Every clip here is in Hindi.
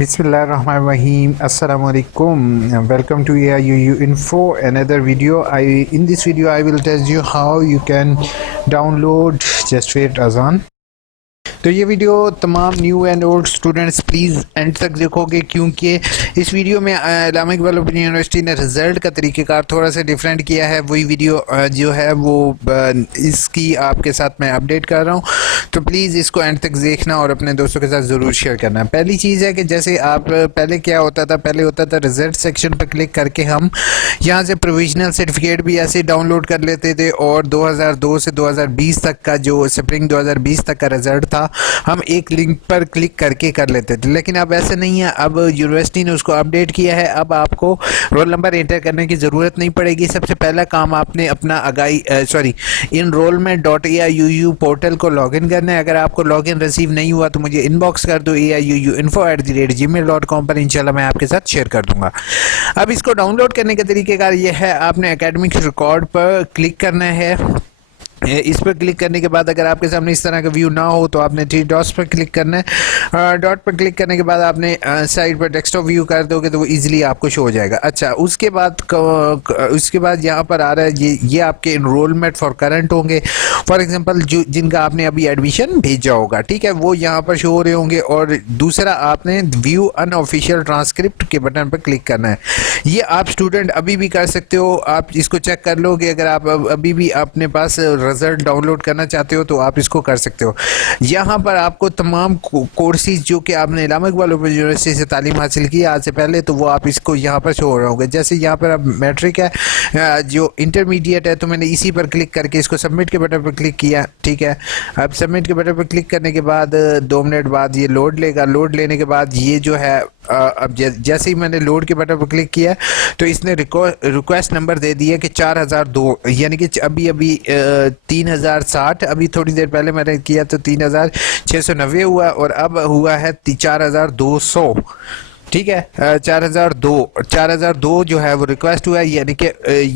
Bismillahirrahmanirrahim. Assalamu alaikum. Welcome to AIUU Info. Another video. In this video I will tell you how you can download Just Wait Azan. तो ये वीडियो तमाम new and old students please and तक देखोगे, क्योंकि इस वीडियो में इस्लामिक डेवलपमेंट यूनिवर्सिटी ने रिज़ल्ट का तरीक़ेकार थोड़ा सा डिफरेंट किया है। वही वीडियो जो है वो इसकी आपके साथ मैं अपडेट कर रहा हूँ, तो प्लीज़ इसको एंड तक देखना और अपने दोस्तों के साथ ज़रूर शेयर करना। पहली चीज़ है कि जैसे आप पहले क्या होता था, पहले होता था रिज़ल्ट सेक्शन पर क्लिक करके हम यहाँ से प्रोविजनल सर्टिफिकेट भी ऐसे डाउनलोड कर लेते थे, और 2002 से 2020 तक का जो स्प्रिंग 2020 तक का रिज़ल्ट था हम एक लिंक पर क्लिक करके कर लेते थे। लेकिन अब ऐसे नहीं है, अब यूनिवर्सिटी ने उसको अपडेट किया है। अब आपको रोल नंबर एंटर करने की ज़रूरत नहीं पड़ेगी। सबसे पहला काम आपने अपना enrollment.aiuu पोर्टल को लॉगिन करना है। अगर आपको लॉगिन रिसीव नहीं हुआ तो मुझे इनबॉक्स कर दो aiuuinfo@gmail.com पर, इंशाल्लाह मैं आपके साथ शेयर कर दूंगा। अब इसको डाउनलोड करने का तरीक़ेकार ये है, आपने एकेडमिक रिकॉर्ड पर क्लिक करना है। इस पर क्लिक करने के बाद अगर आपके सामने इस तरह का व्यू ना हो तो आपने 3 डॉट्स पर क्लिक करना है। डॉट पर क्लिक करने के बाद आपने साइड पर डेस्कटॉप व्यू कर दोगे तो वो इजीली आपको शो हो जाएगा। अच्छा, उसके बाद यहाँ पर आ रहा है ये आपके इनरोलमेंट फॉर करंट होंगे। फॉर एग्जांपल जो जिनका आपने अभी एडमिशन भेजा होगा, ठीक है, वो यहाँ पर शो हो रहे होंगे। और दूसरा आपने व्यू अनऑफिशियल ट्रांसक्रिप्ट के बटन पर क्लिक करना है। ये आप स्टूडेंट अभी भी कर सकते हो, आप इसको चेक कर लोगे। अगर आप अभी भी अपने पास रिजल्ट डाउनलोड करना चाहते हो तो आप इसको कर सकते हो। यहाँ पर आपको तमाम कोर्सेज जो कि आपने इस्लामिक डेवलपमेंट यूनिवर्सिटी से तालीम हासिल की आज से पहले, तो वो आप इसको यहाँ पर शो हो रहे होंगे। जैसे यहाँ पर अब मैट्रिक है, जो इंटरमीडिएट है, तो मैंने इसी पर क्लिक करके इसको सबमिट के बटन पर क्लिक किया, ठीक है। अब सबमिट के बटन पर क्लिक करने के बाद 2 मिनट बाद ये लोड लेगा। लोड लेने के बाद ये जो है अब जैसे ही मैंने लोड के बटन पर क्लिक किया तो इसने रिक्वेस्ट नंबर दे दिया कि 4002, यानी कि अभी 3060, अभी थोड़ी देर पहले मैंने किया तो 3690 हुआ और अब हुआ है 4200, ठीक है। 4002 जो है वो रिक्वेस्ट हुआ है, यानी कि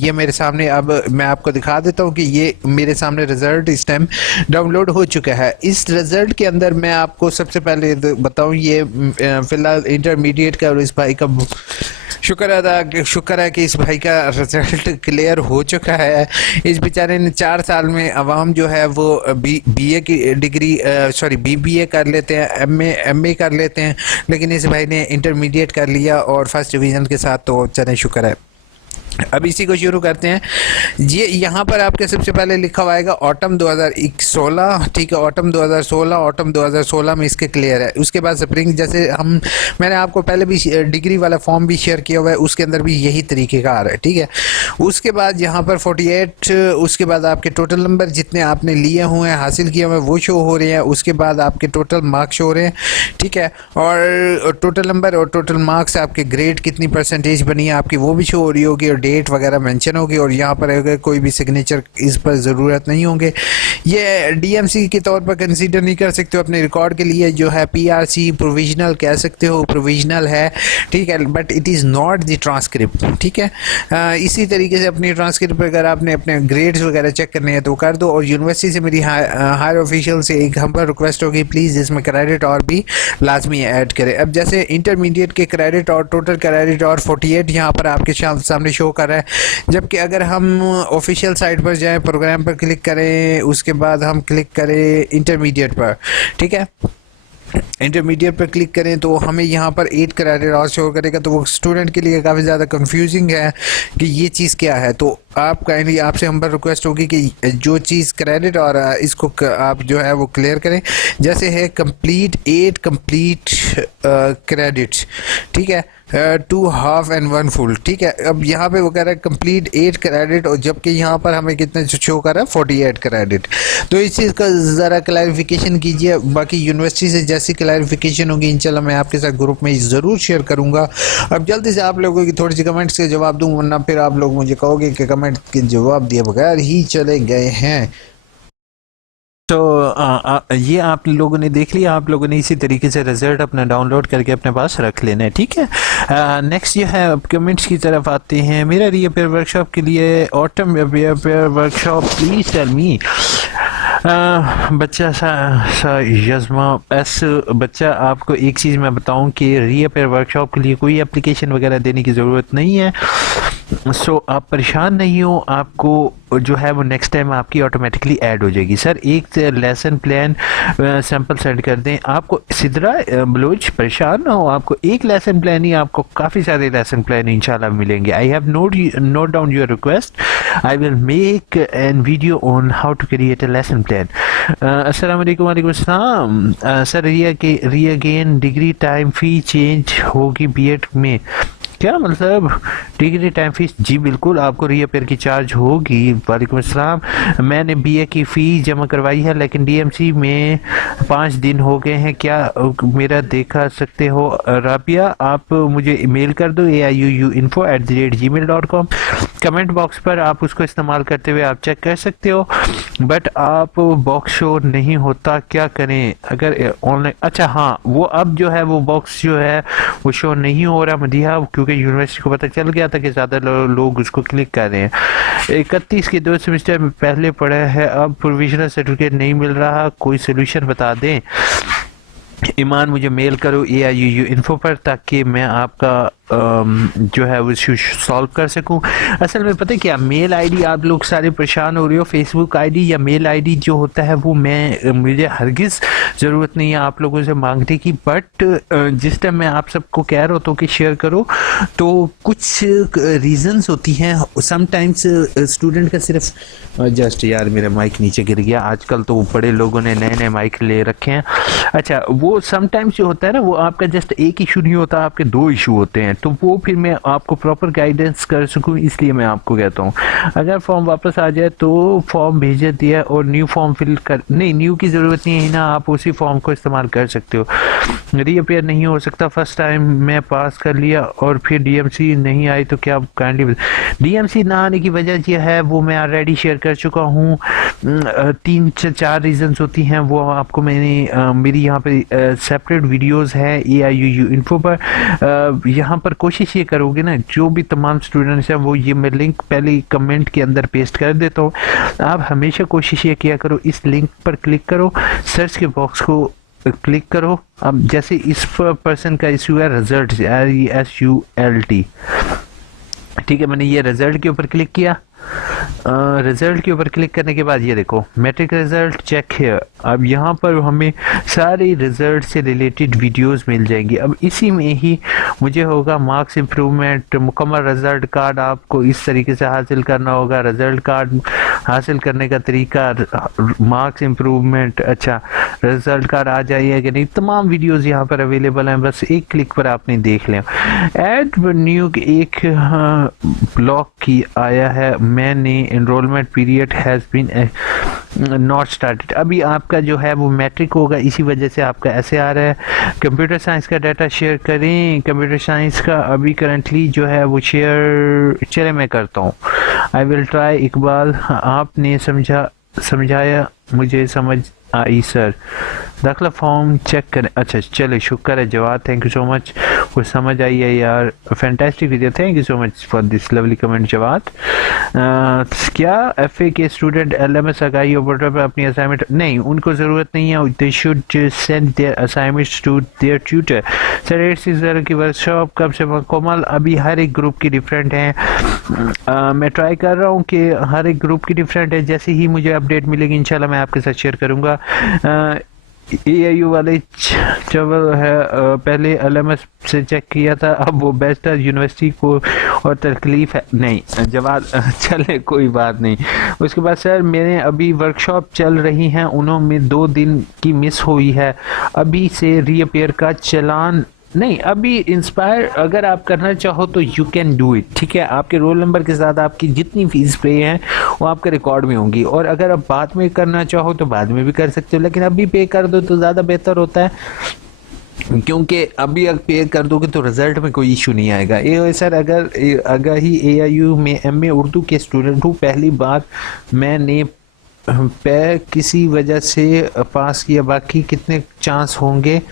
ये मेरे सामने, अब मैं आपको दिखा देता हूँ कि ये मेरे सामने रिज़ल्ट इस टाइम डाउनलोड हो चुका है। इस रिज़ल्ट के अंदर मैं आपको सबसे पहले बताऊँ, ये फ़िलहाल इंटरमीडिएट का और इस भाई का शुक्र है कि इस भाई का रिज़ल्ट क्लियर हो चुका है। इस बेचारे ने 4 साल में अवाम जो है वो बीए की डिग्री बीबीए कर लेते हैं, एमए कर लेते हैं, लेकिन इस भाई ने इंटरमीडिएट कर लिया और फर्स्ट डिवीज़न के साथ, तो चलें शुक्र है। अब इसी को शुरू करते हैं। ये यहाँ पर आपके सबसे पहले लिखा हुआ आएगा ऑटम 2016, ठीक है, ऑटम 2016 में इसके क्लियर है। उसके बाद स्प्रिंग, जैसे मैंने आपको पहले भी डिग्री वाला फॉर्म भी शेयर किया हुआ है, उसके अंदर भी यही तरीके का आ रहा है, ठीक है। उसके बाद यहाँ पर 48, उसके बाद आपके टोटल नंबर जितने आपने लिए हुए हैं, हासिल किए हुए हैं, वो शो हो रहे हैं। उसके बाद आपके टोटल मार्क्स शो हो रहे हैं, ठीक है, और टोटल नंबर और टोटल मार्क्स, आपके ग्रेड कितनी परसेंटेज बनी है आपकी वो भी शो हो रही होगी, और डेट वगैरह मेंशन होगी। और यहाँ पर अगर कोई भी सिग्नेचर इस पर ज़रूरत नहीं होंगे। ये डीएमसी के तौर पर कंसीडर नहीं कर सकते हो अपने रिकॉर्ड के लिए, जो है पीआरसी प्रोविजनल कह सकते हो, प्रोविजनल है, ठीक है, but it is not the transcript, ठीक है। इसी तरीके से अपनी ट्रांसक्रिप्ट पर अगर आपने अपने ग्रेड्स वगैरह चेक करने हैं तो कर दो। और यूनिवर्सिटी से मेरी हायर ऑफिशियल से एक हम्बल रिक्वेस्ट होगी, प्लीज़ इसमें क्रेडिट और भी लाजमी ऐड करें। अब जैसे इंटरमीडिएट के क्रेडिट और टोटल क्रेडिट और 48 यहाँ पर आपके सामने शो कर रहा है, जबकि अगर हम ऑफिशियल साइट पर जाएं, प्रोग्राम पर क्लिक करें, उसके बाद हम क्लिक करें इंटरमीडिएट पर, ठीक है, इंटरमीडिएट पर क्लिक करें तो हमें यहाँ पर 8 क्रेडिट और शो करेगा। तो वो स्टूडेंट के लिए काफ़ी ज़्यादा कंफ्यूजिंग है कि ये चीज़ क्या है। तो आपसे हम्बल रिक्वेस्ट होगी कि जो चीज़ क्रेडिट और इसको आप जो है वो क्लियर करें। जैसे है कंप्लीट 8 कंप्लीट क्रेडिट्स, ठीक है, 2 हाफ एंड 1 फुल, ठीक है। अब यहाँ पे वो कह रहा है कंप्लीट 8 क्रेडिट, और जबकि यहाँ पर हमें कितने शो कर रहा है 48 क्रेडिट। तो इस चीज़ का ज़रा क्लैरिफिकेशन कीजिए। बाकी यूनिवर्सिटी से जैसी क्लैरिफिकेशन होगी इंशाल्लाह मैं आपके साथ ग्रुप में ज़रूर शेयर करूँगा। अब जल्दी से आप लोगों की थोड़ी सी कमेंट्स के जवाब दूँ, वरना फिर आप लोग मुझे कहोगे कि कमेंट के जवाब दिए बगैर ही चले गए हैं। तो ये आप लोगों ने देख लिया, आप लोगों ने इसी तरीके से रिजल्ट अपना डाउनलोड करके अपने पास रख लेना है, ठीक है। नेक्स्ट जो है कमेंट्स की तरफ आते हैं। मेरा रीअपेयर वर्कशॉप के लिए autumn repair workshop, please tell me बच्चा सा यज़मा एस बच्चा, आपको एक चीज़ मैं बताऊं कि रीअपेयर वर्कशॉप के लिए कोई एप्लीकेशन वगैरह देने की ज़रूरत नहीं है। सो आप परेशान नहीं हो, आपको जो है वो नेक्स्ट टाइम आपकी ऑटोमेटिकली ऐड हो जाएगी। सर एक लेसन प्लान सैंपल सेंड कर दें, आपको सिदरा बलोच परेशान ना हो, आपको एक लेसन प्लान ही, आपको काफ़ी सारे लेसन प्लान इंशाल्लाह मिलेंगे। I have note down your request, I will make an video on how to create a lesson plan. अस्सलाम वालेकुम। वालेकुम अस्सलाम। सर रीअगेन डिग्री टाइम फ़ी चेंज होगी बीएड में, क्या मतलब डिग्री टाइम फीस? जी बिल्कुल, आपको रीअपेयर की चार्ज होगी। वालेकुम अस्सलाम। मैंने बीए की फ़ी जमा करवाई है लेकिन डीएमसी में 5 दिन हो गए हैं, क्या मेरा देखा सकते हो? राबिया, आप मुझे ईमेल कर दो aiuinfo@gmail.com। कमेंट बॉक्स पर आप उसको इस्तेमाल करते हुए आप चेक कर सकते हो, बट आप बॉक्स शो नहीं होता, क्या करें अगर ऑनलाइन? अच्छा हाँ, वो अब जो है वो बॉक्स जो है वो शो नहीं हो रहा मदिहा, क्योंकि यूनिवर्सिटी को पता चल गया था कि ज़्यादा लोग उसको क्लिक कर रहे हैं। 31 के 2 सेमेस्टर में पहले पढ़ा है, अब प्रोविजनल सर्टिफिकेट नहीं मिल रहा, कोई सोल्यूशन बता दें। ईमान, मुझे मेल करो AIUU इन्फो पर, ताकि मैं आपका जो है वो इशू सॉल्व कर सकूं। असल में पता है क्या, मेल आईडी आप लोग सारे परेशान हो रहे हो, फेसबुक आईडी या मेल आईडी जो होता है वो मुझे हरगिज़ ज़रूरत नहीं है आप लोगों से मांगने की, बट जिस टाइम मैं आप सबको कह रहा होता हूँ कि शेयर करो, तो कुछ रीजंस होती हैं समटाइम्स स्टूडेंट का सिर्फ जस्ट यार मेरा माइक नीचे गिर गया, आजकल तो बड़े लोगों ने नए नए माइक ले रखे हैं। अच्छा, वो समटाइम्स जो होता है ना, वो आपका जस्ट एक इशू नहीं होता, आपके 2 इशू होते हैं, तो वो फिर मैं आपको प्रॉपर गाइडेंस कर सकूं, इसलिए मैं आपको कहता हूं अगर फॉर्म वापस आ जाए तो फॉर्म भेज दिया और न्यू फॉर्म फिल कर, नहीं न्यू की ज़रूरत नहीं है ना, आप उसी फॉर्म को इस्तेमाल कर सकते हो। रीअपेयर नहीं हो सकता, फर्स्ट टाइम मैं पास कर लिया और फिर डीएमसी नहीं आई तो क्या काइंडली? डीएमसी ना आने की वजह यह है, वो मैं ऑलरेडी शेयर कर चुका हूँ, 3-4 रीजंस होती हैं, वो आपको मैंने मेरी यहाँ पे सेपरेट वीडियोस है AIUU इन्फो पर। यहाँ पर कोशिश ये करोगे ना, जो भी तमाम स्टूडेंट्स हैं वो ये मैं लिंक पहले कमेंट के अंदर पेस्ट कर देता हूँ, आप हमेशा कोशिश ये किया करो, इस लिंक पर क्लिक करो, सर्च के बॉक्स को क्लिक करो। अब जैसे इस पर्सन का इशू है रिजल्ट, RESULT, ठीक है, मैंने ये रिजल्ट के ऊपर क्लिक किया। रिजल्ट के ऊपर क्लिक करने के बाद ये देखो मैट्रिक रिजल्ट चेक है, अब यहाँ पर हमें सारे रिजल्ट से रिलेटेड वीडियोस मिल जाएंगी। अब इसी में ही मुझे होगा मार्क्स इम्प्रूवमेंट, मुकम्मल रिजल्ट कार्ड आपको इस तरीके से हासिल करना होगा, रिजल्ट कार्ड हासिल करने का तरीका, मार्क्स इम्प्रूवमेंट, अच्छा रिजल्ट कार्ड आ जाइए कि नहीं, तमाम वीडियोस यहाँ पर अवेलेबल हैं, बस एक क्लिक पर आपने देख लें। एड न्यू एक ब्लॉक की आया है, मैंने enrolment period has been not started, अभी आपका जो है वो मैट्रिक होगा, इसी वजह से आपका ऐसे आ रहा है। कंप्यूटर साइंस का डाटा शेयर करें, कंप्यूटर साइंस का अभी करंटली जो है वो शेयर, चले मैं करता हूँ, आई विल ट्राई। इकबाल, आपने समझाया मुझे समझ आई सर, दाखिला फॉर्म चेक करें। अच्छा चले, शुक्र है जवाब, थैंक यू सो मच, कुछ समझ आई है यार, fantastic video, thank you so much for this lovely comment जवाब। क्या FA के स्टूडेंट LMS आगाही पोर्टल पर अपनी असाइनमेंट, नहीं उनको ज़रूरत नहीं है, they should send their assignments to their tutor. Sir 860 की वर्कशॉप कब से मुकम्मल? अभी हर एक ग्रुप की डिफरेंट है, मैं ट्राई कर रहा हूँ कि हर एक ग्रुप की डिफरेंट है, जैसे ही मुझे अपडेट मिलेगी इंशाल्लाह मैं आपके साथ शेयर करूँगा। AIU वाले चवल है, पहले LMS से चेक किया था, अब वो बेस्ट है, यूनिवर्सिटी को और तकलीफ है नहीं, जवाब चले कोई बात नहीं। उसके बाद सर मेरे अभी वर्कशॉप चल रही हैं, उन्होंने 2 दिन की मिस हुई है, अभी से रीअपेयर का चलान नहीं, अभी इंस्पायर अगर आप करना चाहो तो यू कैन डू इट, ठीक है, आपके रोल नंबर के साथ आपकी जितनी फीस पे है वो आपके रिकॉर्ड में होंगी, और अगर आप बाद में करना चाहो तो बाद में भी कर सकते हो, लेकिन अभी पे कर दो तो ज़्यादा बेहतर होता है, क्योंकि अभी अगर पे कर दोगे तो रिजल्ट में कोई इशू नहीं आएगा। ये सर अगर ही AIU में MA उर्दू के स्टूडेंट हूँ, पहली बार मैंने किसी वजह से पास किया, बाकी कितने चांस होंगे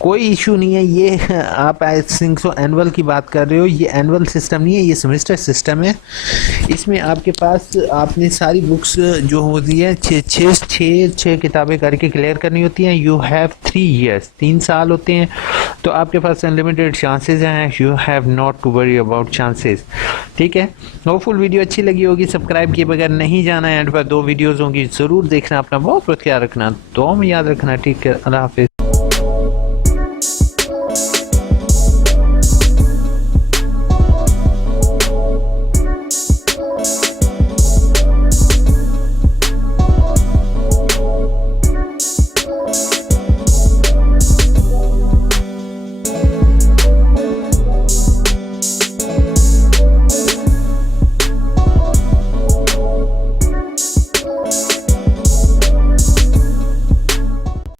कोई इशू नहीं है। ये आप आई थिंक सो एनुअल की बात कर रहे हो, ये एनुअल सिस्टम नहीं है, ये सेमेस्टर सिस्टम है। इसमें आपके पास आपने सारी बुक्स जो होती है छः किताबें करके क्लियर करनी होती हैं। यू हैव 3 ईयर्स, 3 साल होते हैं, तो आपके पास अनलिमिटेड चांसेस हैं। You have not to worry about chances, ठीक है। होपफुल वीडियो अच्छी लगी होगी, सब्सक्राइब किए बगैर नहीं जाना है। एंड पर 2 वीडियोज़ होंगी, ज़रूर देखना, अपना बहुत बहुत ख्याल रखना, दुआ में याद रखना, ठीक है। अल्लाह हाफिज़।